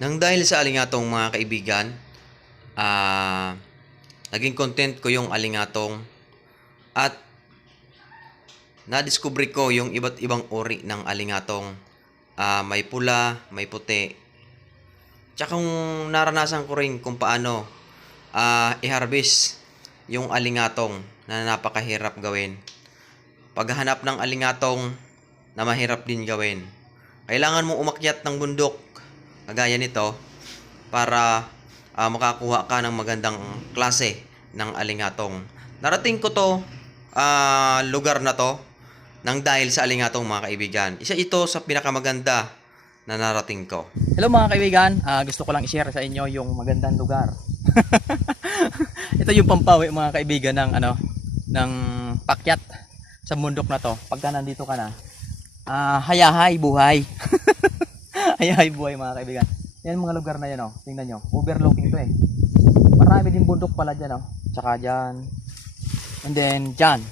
Nang dahil sa alingatong mga kaibigan, ah naging content ko yung alingatong at nadiskubre ko yung iba't ibang uri ng alingatong. Ah, may pula, may puti. Tsaka kung naranasan ko rin kung paano ah, i-harvest yung alingatong na napakahirap gawin. Paghahanap ng alingatong na mahirap din gawin. Kailangan mong umakyat ng bundok kagaya nito para ah, makakuha ka ng magandang klase ng alingatong. Narating ko to ah, lugar na to nang dahil sa alingatong mga kaibigan. Isa ito sa pinakamaganda na narating ko. Hello mga kaibigan, Ah, gusto ko lang i-share sa inyo yung magandang lugar. Ito yung pampawi mga kaibigan ng ano ng pakyat sa bundok na to. Pagka nandito ka na, ah hayahay buhay. hayahay buhay mga kaibigan. Yan mga lugar na yan oh. Tingnan nyo, overlooking to eh. Marami din bundok pala dyan oh. Tsaka dyan. And then dyan.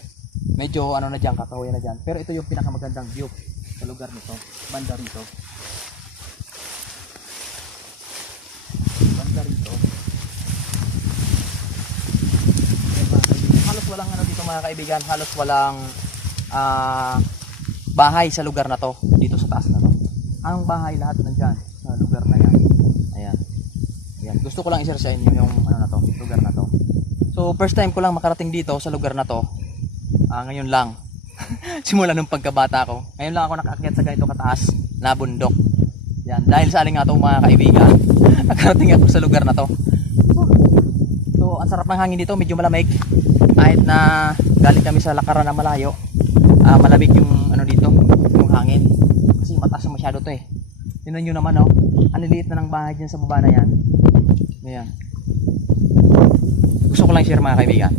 Medyo ano na dyan, kakahuyan na dyan. Pero ito yung pinakamagandang view sa lugar nito. Banda rito. banda rito. Halos walang ano dito mga kaibigan, halos walang ah, bahay sa lugar na to, dito sa taas na to. Ang bahay lahat nandyan sa lugar na yan. Ayan. Ayan. Gusto ko lang i-share sa inyo yung ano na to, lugar na to. So first time ko lang makarating dito sa lugar na to. Ah, ngayon lang. Simula nung pagkabata ko. Ngayon lang ako nakaakyat sa ganito kataas na bundok. Yan, dahil sa aling nga itong mga kaibigan, nakarating ako sa lugar na to. So, ang sarap ng hangin dito, medyo malamig. Kahit na galing kami sa lakaran na malayo, ah, malamig yung ano dito, yung hangin. Kasi na masyado to eh. Tingnan nyo naman oh, ang liliit na ng bahay dyan sa baba na yan. Ayan. Gusto ko lang share mga kaibigan.